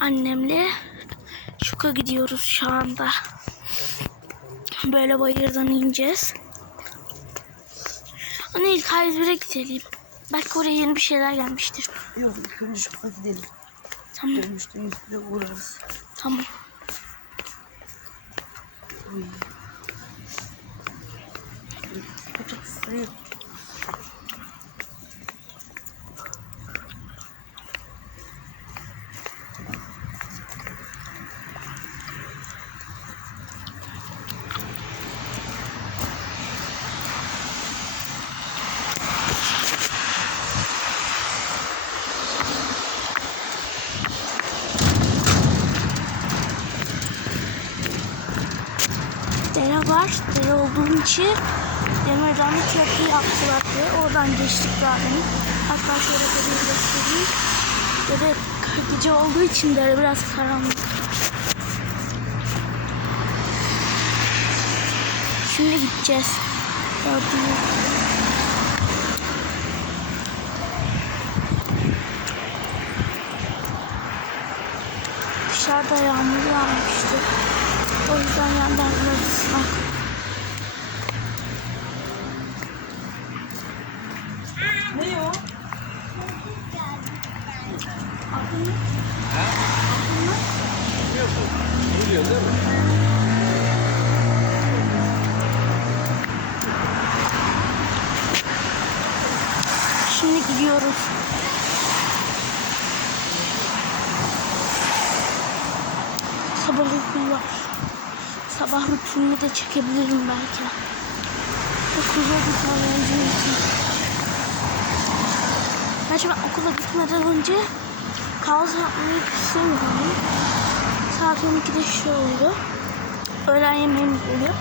annemle şuka gidiyoruz şu anda. Böyle bayırdan ineceğiz. Anne ilk A101'e gidelim. Belki oraya yeni bir şeyler gelmiştir. Yok ilk önce şoka gidelim. Tamam Dönüşte yüzüne uğrarız. tamam. Uy. Çok Dere var. Dere olduğu için demirden bir köprü yaptılar diye oradan geçtik demin. Hatta şöyle dereyi göstereyim. Dere gece olduğu için dere biraz karanlık. Şimdi gideceğiz. Gördüğünüz. Dışarıda yağmur yağmıştı. O yüzden yerler biraz ıslak. Ne o? Şimdi gidiyoruz. Sabah uykum var. Sabah rutinimi de çekebilirim belki. Okulda bir tane için. Gerçi ben okula gitmeden önce kahvaltı yapmayı istemiyorum. Saat 12'de şey oluyor. Öğlen yemeğimiz oluyor.